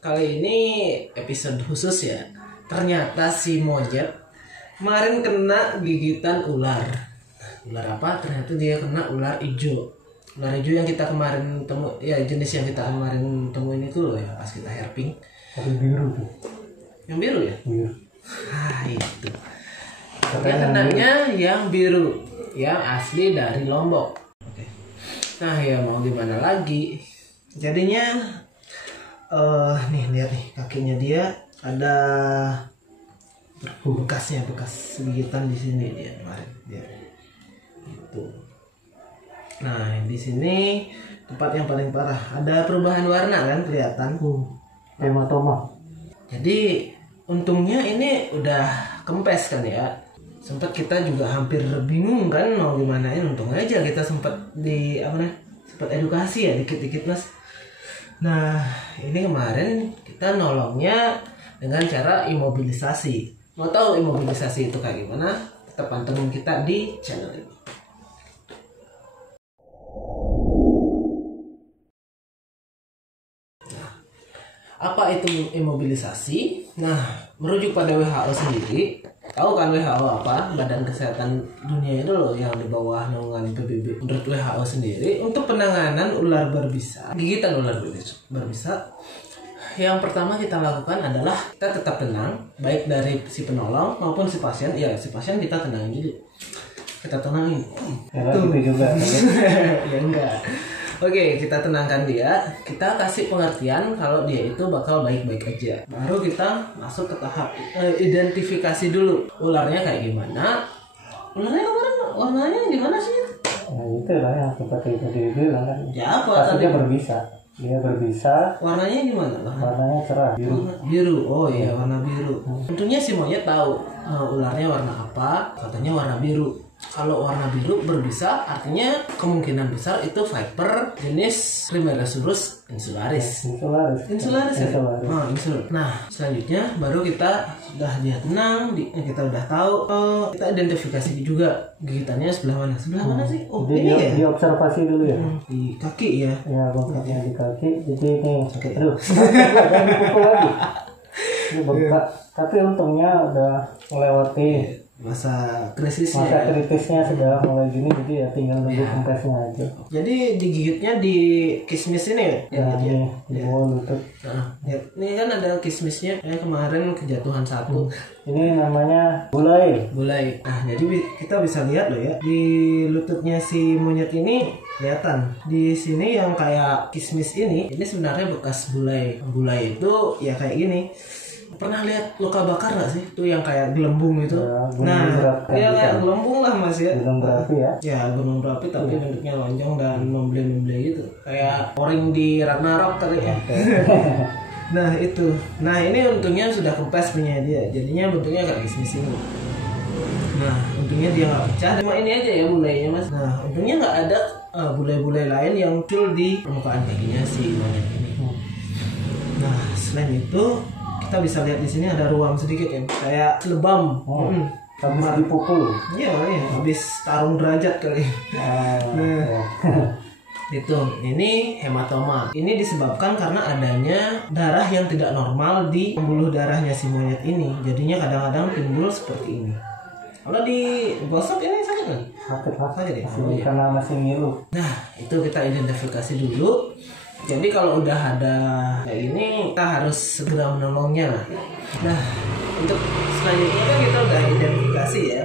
Kali ini episode khusus ya. Ternyata si monyet kemarin kena gigitan ular. Ular apa? Ternyata dia kena ular hijau. Ular hijau yang kita kemarin temu, ya jenis yang kita kemarin temuin itu loh ya pas kita herping. Tapi biru tuh. Yang biru ya? Biru. Itu. Dia kenanya yang biru, yang asli dari Lombok. Oke. Nah ya mau gimana lagi? Jadinya nih lihat nih kakinya dia ada bekasnya, bekas gigitan di sini dia kemarin dia itu. Nah di sini tempat yang paling parah ada perubahan warna kan kelihatan. Hematoma. Jadi untungnya ini udah kempes kan ya. Sempat kita juga hampir bingung kan mau gimanain, untung aja kita sempat sempat edukasi ya dikit-dikit mas. Nah ini kemarin kita nolongnya dengan cara imobilisasi. Mau tahu imobilisasi itu kayak gimana? Tetap pantengin kita di channel ini. Nah, apa itu imobilisasi? Nah, merujuk pada WHO sendiri. Tahu kan WHO apa? Badan Kesehatan Dunia itu loh yang di bawah naungan PBB. Menurut WHO sendiri, untuk penanganan ular berbisa, gigitan ular berbisa, yang pertama kita lakukan adalah kita tetap tenang, baik dari si penolong maupun si pasien. Ya, si pasien kita tenangin dulu. Kita tenangin. Ya gitu juga. Ya enggak. Oke, kita tenangkan dia. Kita kasih pengertian kalau dia itu bakal baik-baik aja. Baru kita masuk ke tahap identifikasi dulu. Ularnya kayak gimana? Ularnya kemarin warnanya gimana sih? Nah itu lah yang seperti tadi bilang kan. Ya apa Pasti tadi? dia berbisa. Dia berbisa. Warnanya gimana? Warnanya cerah biru. Biru. Oh iya, warna biru. Tentunya si monyet tahu ularnya warna apa. Katanya warna biru. Kalau warna biru berbisa artinya kemungkinan besar itu viper jenis Trimeresurus insularis. Insularis. Nah selanjutnya baru kita sudah dia tenang, kita udah tahu, kita identifikasi juga gigitannya sebelah mana sih? Oh jadi ini ya. Diobservasi dulu ya. Di kaki ya. Ya bengkaknya di kaki. Jadi ini. Aduh. Jangan dipukul lagi. Ini bengkak. Tapi untungnya udah melewati masa kritisnya sudah mulai gini, jadi ya tinggal nunggu kempesnya aja. Jadi digigitnya di kismis ini ya? Ini di bawah lutut. Nah, ini kan ada kismisnya. Kemarin kejatuhan satu. Ini namanya bulai. Nah, jadi kita bisa lihat loh ya di lututnya si monyet ini kelihatan. Di sini yang kayak kismis ini sebenarnya bekas bulai. Bulai itu ya kayak gini. Pernah lihat luka bakar nggak sih? Itu yang kayak gelembung itu. Ya, kayak gelembung lah mas ya. Gunung berapi ya. Ya gunung berapi tapi bentuknya lonjong dan memble gitu. Kayak oring di Ragnarok kali ya. Nah itu. Nah ini untungnya sudah kempes punya dia. Jadinya bentuknya kayak kismis ini. Nah untungnya dia nggak pecah. Cuma ini aja ya bulainya mas. Nah untungnya nggak ada bulai-bulai lain yang muncul di permukaan kakinya si monyet ini. Nah selain itu kita bisa lihat di sini ada ruam sedikit ya, kayak lebam. Habis dipukul. Iya, habis tarung derajat kali. Itu, ini hematoma. Ini disebabkan karena adanya darah yang tidak normal di pembuluh darahnya si monyet ini. Jadinya kadang-kadang timbul seperti ini. Kalau digosok ini sakit nggak? Sakit ya. Karena masih ngilu. Nah, itu kita identifikasi dulu. Jadi kalau udah ada kayak ini kita harus segera menolongnya. Nah untuk selanjutnya kan kita udah identifikasi ya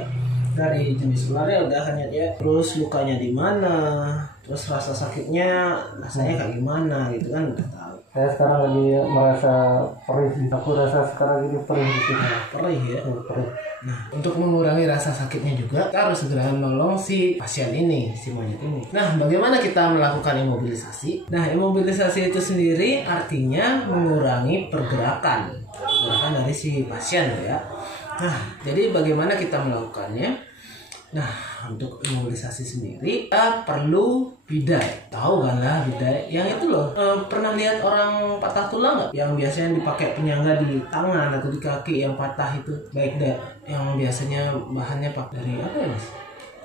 dari jenis ularnya udah hanya ya, terus lukanya di mana, terus rasa sakitnya rasanya kayak gimana gitu kan udah tahu. Saya sekarang lagi merasa perih. Aku rasa sekarang ini perih di sini. Perih ya. Perih. Nah, untuk mengurangi rasa sakitnya juga, kita harus segera menolong si pasien ini, si monyet ini. Nah, bagaimana kita melakukan imobilisasi? Nah, imobilisasi itu sendiri artinya mengurangi pergerakan dari si pasien ya. Nah, jadi bagaimana kita melakukannya? Nah, untuk imobilisasi sendiri kita perlu bidai. Tahu kan lah bidai? Yang itu loh. Pernah lihat orang patah tulang nggak? Yang biasanya dipakai penyangga di tangan atau di kaki yang patah itu. Baik deh. Yang biasanya bahannya pak dari apa ya mas?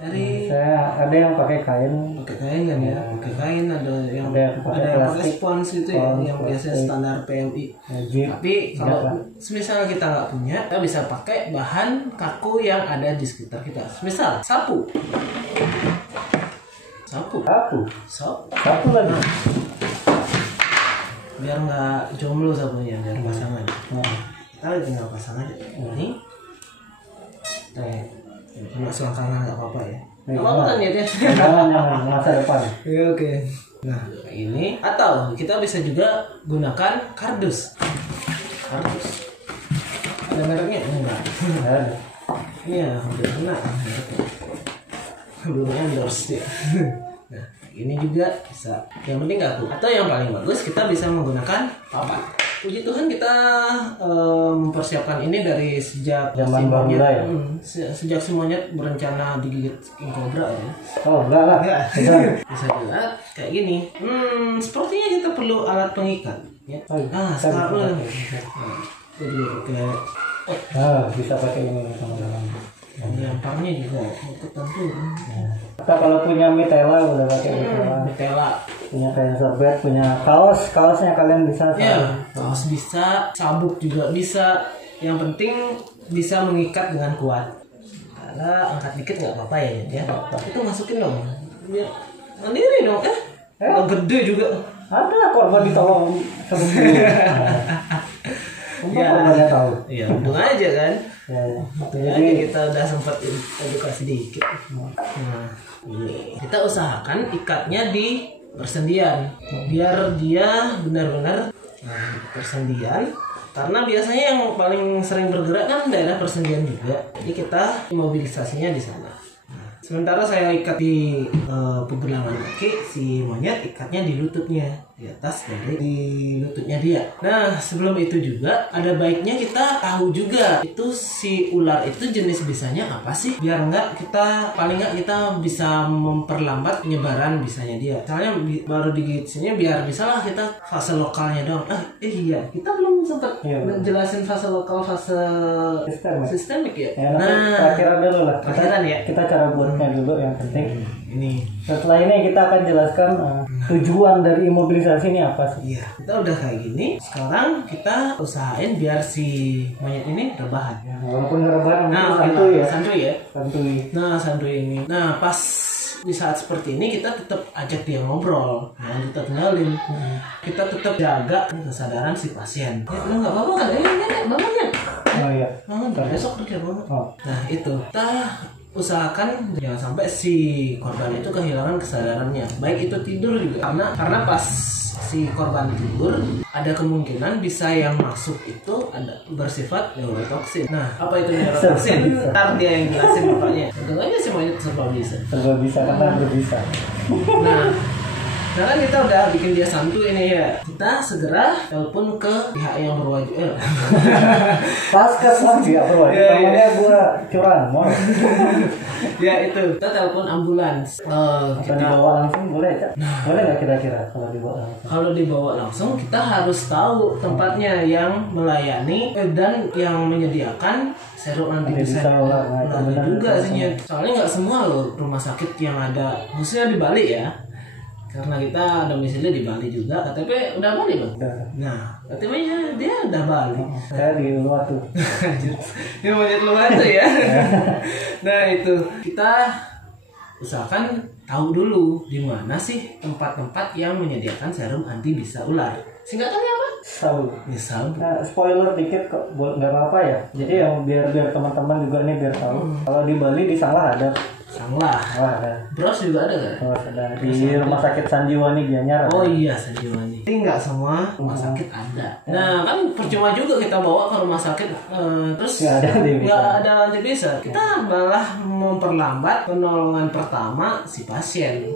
Dari Saya ada yang pakai kain. pakai kain kan ya, pakai kain, ada yang Ada yang pakai pakai plastik. spons gitu ya, Spons, yang biasanya plastik. standar PMI. Jeep. Tapi kalau Enggak, semisal kita nggak punya, kita bisa pakai bahan kaku yang ada di sekitar kita. Misal sapu, sapu, Satu. sapu. Satu lagi. Biar nggak jomblo sapunya, biar pasangan. Nah, Kita tinggal pasang aja. Ini, kena selangkangan nggak apa-apa ya. Nggak apa-apa kan ya dia. jangan masa depan. Ya, oke. Nah, ini atau kita bisa juga gunakan kardus. Kardus. Ada mereknya? Enggak. Ada. Iya, hampir kena. Belum endorse dia. Nah, ini juga bisa. Yang penting nggak aku. Atau yang paling bagus kita bisa menggunakan papan. Puji Tuhan kita mempersiapkan ini dari sejak Zaman si monyet, bahula ya? sejak si monyet berencana digigit king cobra ya. Oh, enggak lah. Enggak. Udah. Bisa juga kayak gini. Sepertinya kita perlu alat pengikat. Ya. Oh, Nah, bisa sekarang pakai. jadi pakai Nah, bisa pakai ini teman-teman. lemparnya juga ketentu. Kita kalau punya mitela udah pakai mitela. Mitela. Punya kain sorbet, punya kaosnya kalian bisa. Ya, kaos bisa, sabuk juga bisa. Yang penting bisa mengikat dengan kuat. Karena angkat dikit nggak apa-apa ya. Itu masukin dong. Biar mandiri dong. Udah gede juga. Ada korban ditolong sebelum. Untung korbannya tahu. Iya, untung aja kan. Ya, ya. Jadi kita udah sempat edukasi dikit. Nah, ini kita usahakan ikatnya di persendian biar dia benar-benar persendian, karena biasanya yang paling sering bergerak kan daerah persendian juga. Jadi kita imobilisasinya di sana. Sementara saya ikat di pergelangan kaki, si monyet ikatnya di lututnya, di atas dari di lututnya dia. Nah, sebelum itu juga ada baiknya kita tahu juga itu si ular itu jenis bisanya apa sih, biar enggak kita paling enggak kita bisa memperlambat penyebaran bisanya dia. Soalnya baru digigit sini biar bisalah kita fase lokalnya dong. Iya, kita belum sempat jelasin fase lokal, fase sistemik ya. Nah, akhiran dulu lah. Akhiran ya. Kita cara buatnya dulu yang penting. Ini. Setelah ini kita akan jelaskan tujuan dari imobilisasi ini apa sih? Iya, kita udah kayak gini. Sekarang kita usahain biar si monyet ini rebahan. Walaupun rebahan, Santuy ya. Santuy. Nah, santuy ini. Nah, pas di saat seperti ini kita tetap ajak dia ngobrol, kita tinggalin. Kita tetap jaga kesadaran si pasien. Ya, lu nggak apa-apa kan? Bangun ya. Oh iya. Bangun. Besok kerja bangun. Oh. Nah, itu. Kita usahakan jangan sampai si korban itu kehilangan kesadarannya, baik itu tidur juga, karena pas si korban tidur ada kemungkinan bisa yang masuk itu ada bersifat neurotoksin. Nah, apa itu neurotoksin? Ntar dia yang jelasin bapaknya. Tentu aja si monyet serba bisa Karena berbisa. Nah, sekarang kita udah bikin dia santuy ini ya. Kita segera telepon ke pihak yang berwajib. Paskas lah pihak berwajib. Namanya gua curang, mau. Ya itu. Kita telepon ambulans. Atau dibawa langsung boleh, Cak? Boleh nggak kira-kira kalau dibawa langsung? Kalau dibawa langsung kita harus tahu tempatnya yang melayani dan yang menyediakan serum anti ular. Nah, juga sih. Soalnya nggak semua loh rumah sakit yang ada, khususnya di Bali ya. Karena kita domisili di Bali juga, KTP udah Bali loh. Nah, KTP-nya dia udah Bali. Saya di luar tuh. Ini monyet luar tuh ya. Nah, itu kita usahakan tahu dulu di mana sih tempat-tempat yang menyediakan serum anti bisa ular. Singkatannya apa? Sabu. Misal. Nah, spoiler dikit kok, nggak apa-apa ya. Jadi yang biar teman-teman juga nih biar tahu. Kalau di Bali di Sanglah ada. Sanglah. Wah, ada. Bros juga ada kan? Terus ada di Rumah Sakit Sanjiwani Gianyar. Oh iya, Sanjiwani. Tapi nggak semua rumah sakit ada. Nah, kan percuma juga kita bawa ke rumah sakit terus nggak ada anti bisa. Kita malah memperlambat penolongan pertama si pasien.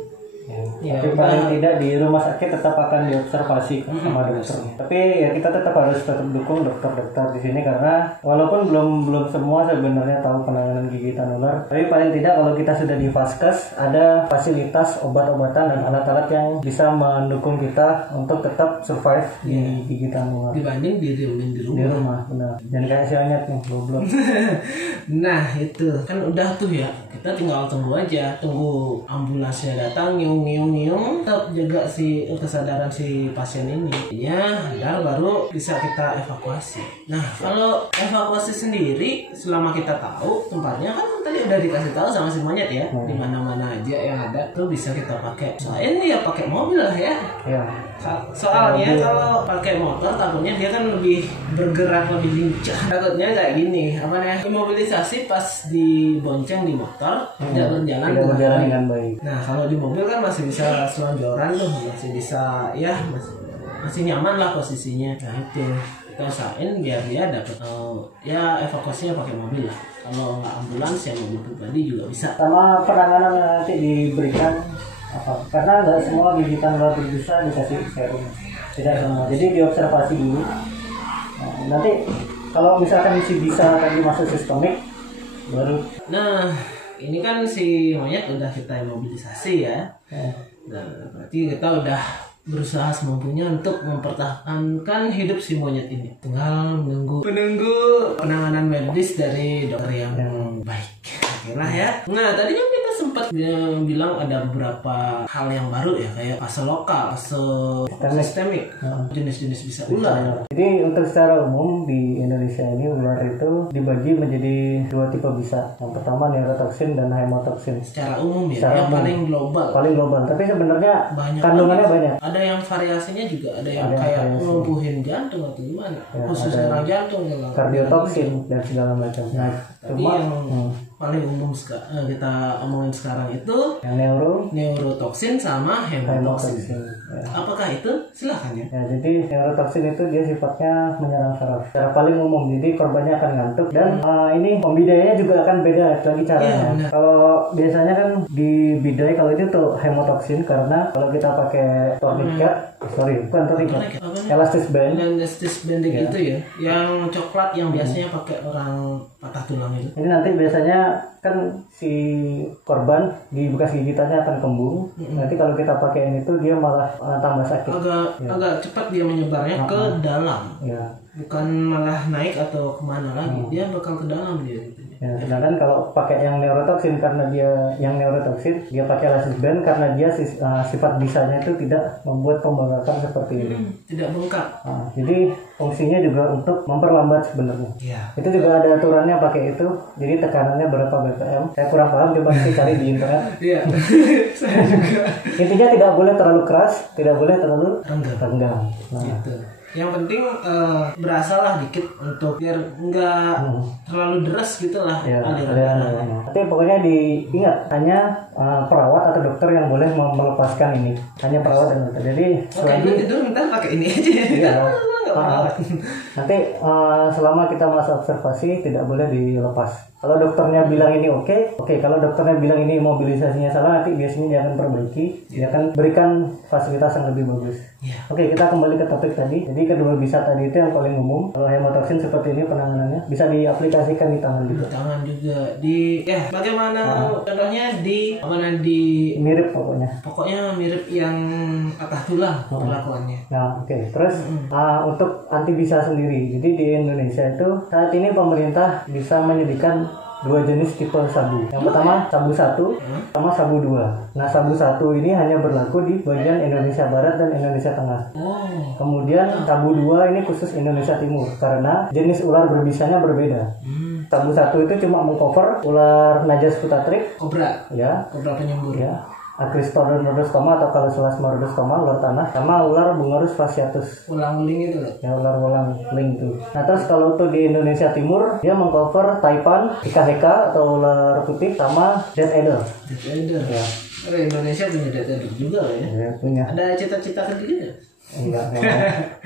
Ya, tapi paling tidak di rumah sakit tetap akan diobservasi sama dokter. Tapi ya kita tetap harus dukung dokter-dokter di sini karena walaupun belum semua sebenarnya tahu penanganan gigitan ular, tapi paling tidak kalau kita sudah di Vaskes ada fasilitas obat-obatan dan alat-alat yang bisa mendukung kita untuk tetap survive di gigitan ular. Dibanding di rumah. Benar. Dan kayak si Onyet nih, goblok. Nah, itu kan udah tuh ya. kita tinggal tunggu aja, tunggu ambulansnya datang, ngiung, tetap jaga si kesadaran si pasien ini ya, dan baru bisa kita evakuasi. Nah kalau evakuasi sendiri, selama kita tahu tempatnya kan tadi udah dikasih tahu sama si monyet ya, di mana-mana aja yang ada tuh bisa kita pakai. Soalnya ini ya pakai mobil lah ya. Soalnya kalau pakai motor takutnya dia kan lebih bergerak, lebih lincah. Takutnya kayak gini, apa namanya, imobilisasi pas dibonceng di motor tidak berjalan dengan baik. Nah kalau di mobil kan masih bisa selonjoran tuh, masih bisa ya, masih nyaman lah posisinya. Nah itu kita usahain biar dia dapat ya evakuasinya pakai mobil lah. Kalau nggak ambulans ya mobil pribadi juga bisa. Sama penanganan yang nanti diberikan apa? Karena nggak semua gigitan luar berbisa dikasih serum, tidak semua. Jadi diobservasi dulu. Nah, nanti kalau misalkan si bisa tadi masuk sistemik baru. Nah ini kan si monyet udah kita imobilisasi ya. Nah berarti kita udah berusaha semampunya untuk mempertahankan hidup si monyet ini. Tinggal menunggu penanganan medis dari dokter yang baik. Oke lah ya. Nah tadinya kita sempat bilang ada beberapa hal yang baru ya, kayak fase lokal, fase sistemik, jenis-jenis bisa ular. Jadi untuk secara umum di Indonesia ini ular itu dibagi menjadi dua tipe bisa. Yang pertama neurotoksin dan hemotoksin. Secara umum ya, secara yang umum. paling global. Paling global. Tapi sebenarnya Banyak kandungannya banyak. Ada yang variasinya juga, ada yang Ada kayak variasi. melumpuhin jantung atau gimana, Ya, khusus ada serangan jantung, Kardiotoksin dan segala macam. Nah, Tapi cuma yang paling umum kita omongin sekarang itu yang neurotoksin sama hemotoksin. hemotoksin. Ya. Apakah itu? Silahkan ya. Ya, jadi neurotoksin itu dia sifatnya menyerang saraf. Secara paling umum, jadi korbannya akan ngantuk dan ini pembidaiannya juga akan beda lagi caranya. Iya, kalau biasanya kan di bidai kalau itu tuh hemotoksin karena kalau kita pakai tourniquet, bukan tourniquet, elastis band. Elastis band gitu ya, yang coklat yang biasanya pakai orang patah tulang itu. Jadi nanti biasanya kan si korban di bekas gigitannya akan kembung. Nanti kalau kita pakai itu dia malah tambah sakit. Agak cepat dia menyebarnya ke dalam. Ya. Bukan malah naik atau kemana lagi, dia bakal ke dalam dia gitu. Ya, sedangkan kalau pakai yang neurotoksin karena dia pakai elastis band karena dia sifat bisanya itu tidak membuat pembengkakan seperti ini. Tidak bengkak. Nah, jadi fungsinya juga untuk memperlambat sebenarnya. Iya. Itu juga ada aturannya pakai itu. Jadi tekanannya berapa BPM? Saya kurang paham, coba nanti cari di internet. Iya. Saya juga. Intinya tidak boleh terlalu keras, tidak boleh terlalu renggang. Nah, gitu. Yang penting berasalah dikit untuk biar nggak terlalu deras gitu lah aliran. Tapi pokoknya diingat hanya perawat atau dokter yang boleh melepaskan ini. Hanya perawat dan dokter. Jadi selagi tidur minta pakai ini aja. Iya. Nanti selama kita masa observasi tidak boleh dilepas. Kalau dokternya bilang ini oke. Kalau dokternya bilang ini mobilisasinya salah, nanti biasanya dia akan perbaiki, dia akan berikan fasilitas yang lebih bagus. Oke, kita kembali ke topik tadi. Jadi kedua bisa tadi itu yang paling umum. Kalau hemotoksin seperti ini penanganannya bisa diaplikasikan di tangan juga. Di tangan juga. Bagaimana contohnya di mirip pokoknya. Pokoknya mirip yang patah tulang perlakuannya. Nah, oke. Terus untuk anti bisa sendiri. Jadi di Indonesia itu saat ini pemerintah bisa menyediakan dua jenis tipe sabu. Yang pertama sabu 1 sama sabu 2. Nah, sabu 1 ini hanya berlaku di bagian Indonesia Barat dan Indonesia Tengah. Kemudian sabu 2 ini khusus Indonesia Timur karena jenis ular berbisanya berbeda. Sabu 1 itu cuma mengcover ular Najas putatrik, kobra penyembur. Ya. Acrystodon rhodostoma atau Callosolasma rhodostoma, ular tanah, sama ular Bungarus fasciatus. Ulang-uling itu loh. Ya, ular-ulang itu. Nah, terus kalau untuk di Indonesia Timur, dia mengcover taipan, heka atau ular putih, sama dead adder. Ya. Indonesia punya dead adder juga lah ya. Ya, punya. Ada cita-cita gitu ya? Enggak.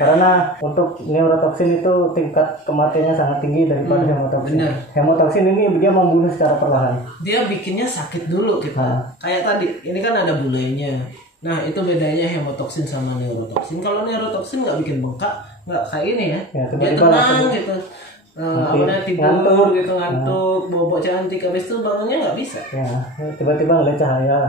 Karena untuk neurotoksin itu tingkat kematiannya sangat tinggi daripada hemotoksin. Benar. Hemotoksin ini dia membunuh secara perlahan. Dia bikinnya sakit dulu kita. Kayak tadi, ini kan ada bulenya. Nah, itu bedanya hemotoksin sama neurotoksin. Kalau neurotoksin nggak bikin bengkak, nggak kayak ini ya. Dia tenang gitu. Tidur gitu, ngantuk, bobok cantik, habis itu bangunnya nggak bisa. Ya, tiba-tiba ngeliat cahaya.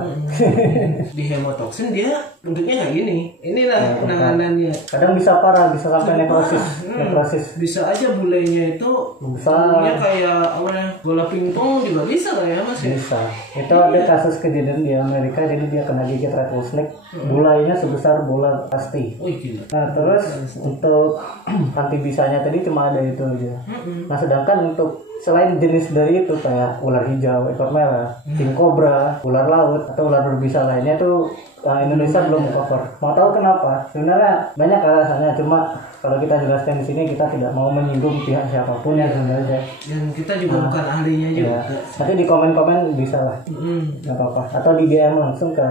Di hemotoksin dia bentuknya kayak gini. Inilah penanganannya. Kadang bisa parah, bisa sampai nekrosis. nekrosis. Bisa aja bulenya itu Besar. bulenya kayak apa ya, bola pingpong juga bisa kan ya Mas ya? Bisa. Itu ada kasus kejadian di Amerika, jadi dia kena gigit rattlesnake, bulainya sebesar bola pasti. Oh gila. Nah terus untuk anti bisanya tadi cuma ada itu aja. Nah sedangkan untuk selain jenis dari itu kayak ular hijau, ekor merah, king cobra, ular laut atau ular berbisa lainnya tuh Indonesia belum cover. Mau tahu kenapa? Sebenarnya banyak alasannya, cuma kalau kita jelaskan di sini kita tidak mau menyinggung pihak siapapun ya sebenarnya. Dan kita juga bukan ahlinya juga. Ya. Nanti di komen-komen bisa lah, nggak apa-apa. Atau di DM langsung ke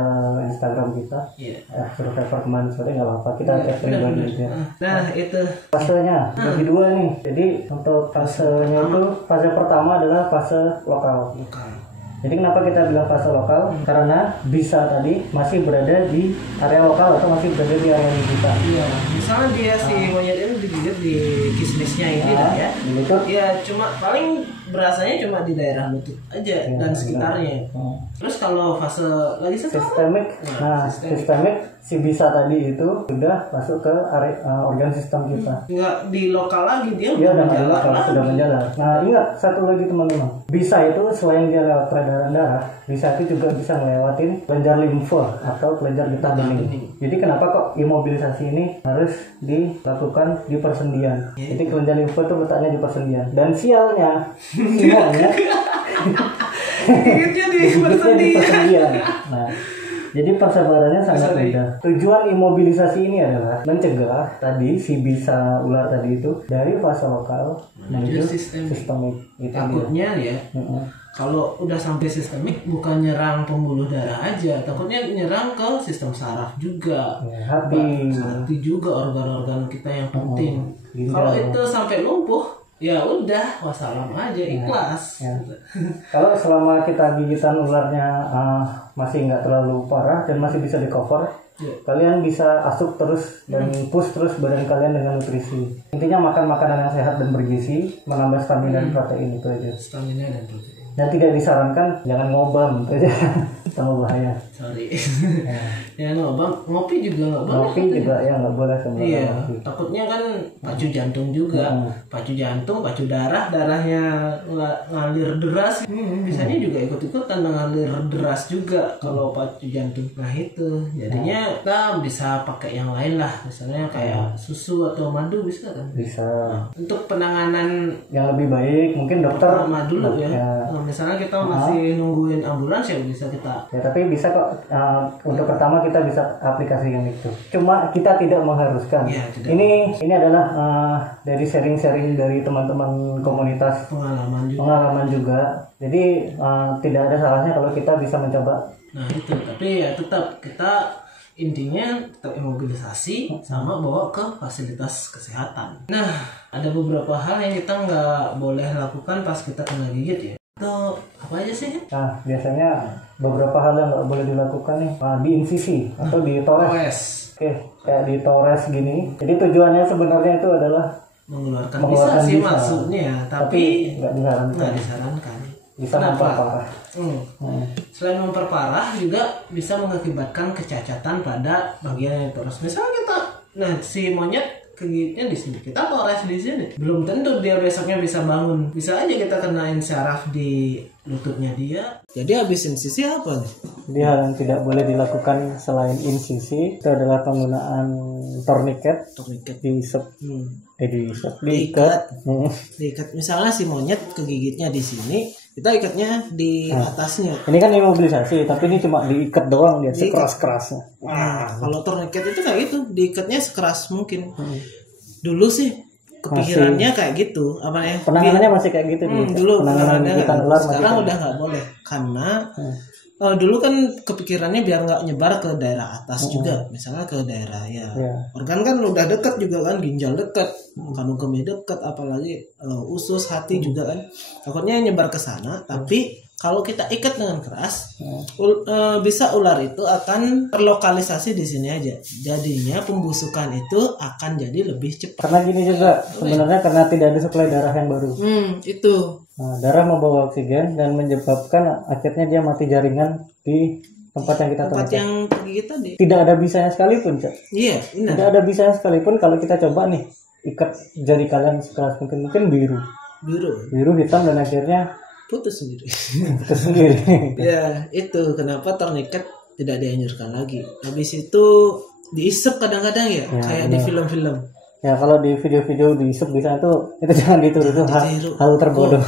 Instagram kita. Iya. Survivor kemarin sore nggak apa-apa. Kita cek pribadi aja. Nah itu Fasenya bagi dua nih. Jadi untuk fasenya itu fase pertama adalah fase lokal. lokal. Jadi kenapa kita bilang fase lokal? Karena bisa tadi masih berada di area lokal atau masih berada di area kita. Iya. Misalnya dia si monyet ini digigit di kismisnya ini dah ya. Di lutut. Ya cuma paling berasanya cuma di daerah lutut aja dan sekitarnya. Terus kalau fase lagi satu Sistemik. Nah, sistemik si bisa tadi itu sudah masuk ke area organ sistem kita. nggak di lokal lagi dia Dia udah menjalar lokal, lagi. sudah menjalar. Nah, ingat satu lagi teman-teman. Bisa itu selain dia lewat peredaran darah, bisa itu juga bisa ngelewatin kelenjar limfa atau kelenjar getah bening. Jadi kenapa kok imobilisasi ini harus dilakukan di persendian? Jadi kelenjar limfa itu letaknya di persendian. Dan sialnya, sialnya Gigitnya di gigitnya di persendian. persendian. Nah, jadi persebarannya sangat mudah. Tujuan imobilisasi ini adalah mencegah tadi si bisa ular tadi itu dari fase lokal menuju sistemik. Itu dia. Takutnya ya kalau udah sampai sistemik bukan nyerang pembuluh darah aja, takutnya nyerang ke sistem saraf juga, Ya, hati juga organ-organ kita yang penting. Kalau itu sampai lumpuh, ya udah wassalam aja, ikhlas. Ya. Kalau selama kita gigitan ularnya masih nggak terlalu parah dan masih bisa di cover, kalian bisa asup terus dan push terus badan kalian dengan nutrisi. Intinya makan makanan yang sehat dan bergizi, menambah stamina dan protein itu aja. Stamina dan protein. Dan tidak disarankan jangan ngobam itu aja, tambah bahaya. Sorry. Ya ngopi juga nggak boleh. Ngopi juga ya nggak boleh sebenarnya. Iya, takutnya kan pacu jantung juga, pacu jantung, pacu darah, darahnya ngalir deras, bisanya juga ikut-ikutan ngalir deras juga kalau pacu jantung. Nah itu, jadinya kita bisa pakai yang lain lah, misalnya kayak susu atau madu bisa kan? Bisa. Untuk penanganan Yang lebih baik mungkin dokter. pertama dulu ya. Ya. Nah, misalnya kita masih nungguin ambulans ya bisa kita. Ya tapi bisa kok untuk pertama kita bisa aplikasikan itu. Cuma kita tidak mengharuskan. Ya, tidak. Ini adalah dari sharing-sharing dari teman-teman komunitas Pengalaman juga. Jadi tidak ada salahnya kalau kita bisa mencoba. Nah itu, tapi ya tetap kita intinya tetap imobilisasi sama bawa ke fasilitas kesehatan. Nah ada beberapa hal yang kita nggak boleh lakukan pas kita kena gigit ya. Itu apa aja sih? Nah biasanya beberapa hal yang nggak boleh dilakukan nih di insisi atau di tores. Oke, kayak di tores gini. Jadi tujuannya sebenarnya itu adalah mengeluarkan mengeluarkan bisa sih bisa. maksudnya, tapi nggak disarankan. nggak disarankan. Bisa Kenapa? memperparah. Selain memperparah juga bisa mengakibatkan kecacatan pada bagian yang tores. Misalnya kita, nah si monyet kegigitnya di sini, kita tores di sini, belum tentu dia besoknya bisa bangun. Bisa aja kita kenain saraf di lututnya dia. Jadi habis insisi apa nih? Jadi hal yang tidak boleh dilakukan selain insisi itu adalah penggunaan tourniquet diikat. Diikat. Misalnya si monyet kegigitnya di sini, kita ikatnya di atasnya. Ini kan imobilisasi, tapi ini cuma diikat doang, dia sekeras-kerasnya. Nah, kalau tourniquet itu kayak gitu, diikatnya sekeras mungkin. Dulu sih kepikirannya kayak gitu, apa ya? Penanganannya masih kayak gitu dulu penanganan gigitan ular masih sekarang kayak udah nggak boleh karena dulu kan kepikirannya biar nggak nyebar ke daerah atas juga, misalnya ke daerah organ kan udah deket juga kan, ginjal deket, kandung kemih deket, apalagi usus, hati juga kan, takutnya nyebar ke sana. Tapi kalau kita ikat dengan keras, bisa ular itu akan terlokalisasi di sini aja. Jadinya pembusukan itu akan jadi lebih cepat. Karena gini juga, sebenarnya karena tidak ada suplai darah yang baru. Itu. Nah, darah membawa oksigen dan menyebabkan akhirnya dia mati jaringan di tempat yang kita tempat yang pergi tadi. Tidak ada bisanya sekalipun, Cak. Iya, benar. Tidak ada bisanya sekalipun kalau kita coba nih ikat jari kalian sekeras mungkin biru hitam dan akhirnya putus sendiri. putus sendiri. Ya itu kenapa tourniquet tidak dianjurkan lagi. Habis itu diisep kadang-kadang ya kayak di film-film. Ya kalau di video-video diisep di sana tuh itu jangan ditiru, itu hal terbodoh.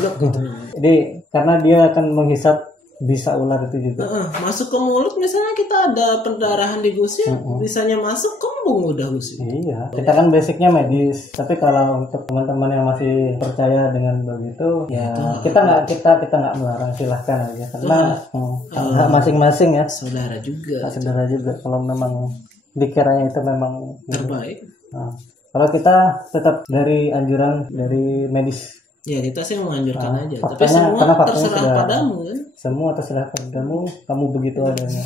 Jadi karena dia akan menghisap bisa ular itu juga. Masuk ke mulut misalnya kita ada pendarahan di gusi, bisanya masuk kembung udah gusi. Iya, kita kan basicnya medis. Tapi kalau untuk teman-teman yang masih percaya dengan begitu, ya kita nggak melarang, silahkan aja. Karena hak masing-masing ya. Saudara juga. Kalau memang dikiranya itu memang terbaik. Nah, kalau kita tetap dari anjuran dari medis. Ya kita sih menganjurkan aja. Tapi semua terserah padamu kan. Semua terserah padamu, kamu begitu adanya.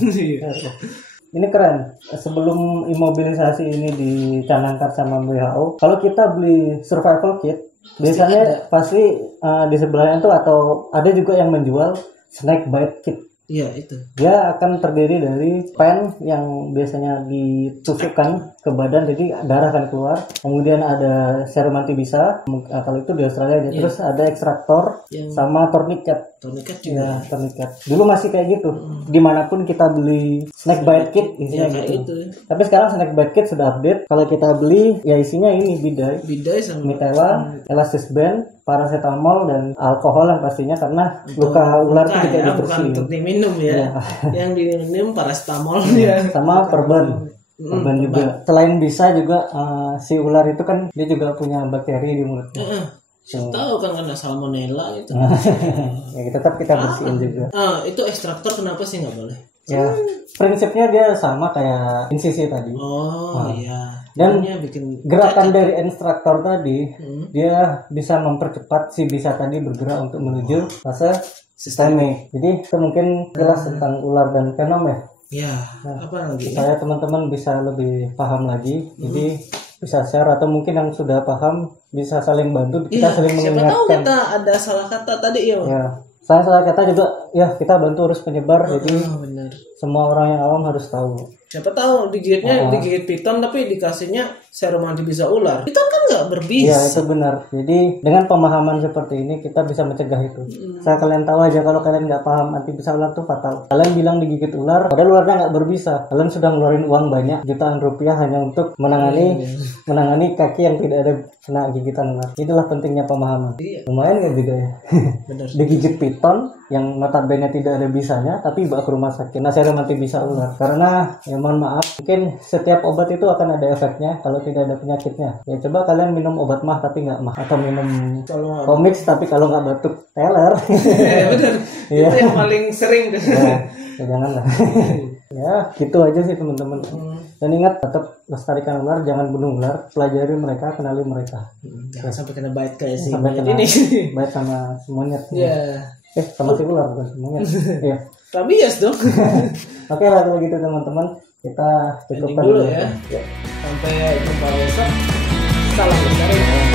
Ini keren. Sebelum imobilisasi ini dicanangkan sama WHO, kalau kita beli survival kit, biasanya pasti di sebelahnya tuh atau ada juga yang menjual snake bite kit. Iya itu. Dia akan terdiri dari pen yang biasanya ditusukkan ke badan, jadi darah akan keluar. Kemudian ada serum anti bisa, kalau itu di Australia aja. Terus ada ekstraktor sama tourniquet. Tourniquet juga. Ya, tourniquet. Dulu masih kayak gitu. Dimanapun kita beli snake bite kit isinya gitu. Itu. Tapi sekarang snake bite kit sudah update. Kalau kita beli ya isinya ini bidai sama mitela, elastis band, paracetamol dan alkohol yang pastinya karena luka ular itu tidak dibersihin. Bukan untuk diminum ya. Yang diminum paracetamol sama perban juga. Selain bisa juga si ular itu kan dia juga punya bakteri di mulutnya. Tahu kan ada salmonella gitu. Ya tetap kita bersihin juga. Itu ekstraktor kenapa sih nggak boleh? Ya prinsipnya dia sama kayak insisi tadi. Iya. Dan gerakan dari ekstraktor tadi dia bisa mempercepat si bisa tadi bergerak untuk menuju fase sistemik. Jadi itu mungkin jelas tentang ular dan venom ya. Ya. Apa lagi? Supaya teman-teman bisa lebih paham lagi. Jadi bisa share atau mungkin yang sudah paham bisa saling bantu, kita saling mengingatkan. Siapa tahu kita ada salah kata tadi ya. Salah kata juga ya kita bantu harus penyebar. Jadi benar. Semua orang yang awam harus tahu. Siapa tahu digigit piton tapi dikasihnya serum anti bisa ular. Piton kan nggak berbisa. Iya itu benar. Jadi dengan pemahaman seperti ini kita bisa mencegah itu. Saya kalian tahu aja kalau kalian nggak paham anti bisa ular itu fatal. Kalian bilang digigit ular, padahal ularnya nggak berbisa. Kalian sudah ngeluarin uang banyak jutaan rupiah hanya untuk menangani kaki yang tidak ada kena gigitan ular. Itulah pentingnya pemahaman. Lumayan nggak juga ya. Benar. Digigit piton yang notabene tidak ada bisanya, tapi bawa ke rumah sakit. Nah serum anti bisa ular karena ya mohon maaf, mungkin setiap obat itu akan ada efeknya kalau tidak ada penyakitnya. Ya coba kalian minum obat mah tapi nggak mah, atau minum komix tapi kalau nggak batuk teler. Benar. Itu yang paling sering. Ya janganlah. Ya gitu aja sih teman-teman. Dan ingat tetap lestarikan ular, jangan bunuh ular, pelajari mereka, kenali mereka. Jangan sampai kena bite kayak si monyet ini. Bite sama si monyet. Iya. Sama si ular bukan si monyet. Iya. Rabies dong. Oke lah kalau gitu teman-teman, kita cukupkan dulu ya. Sampai jumpa besok. Salam lestari.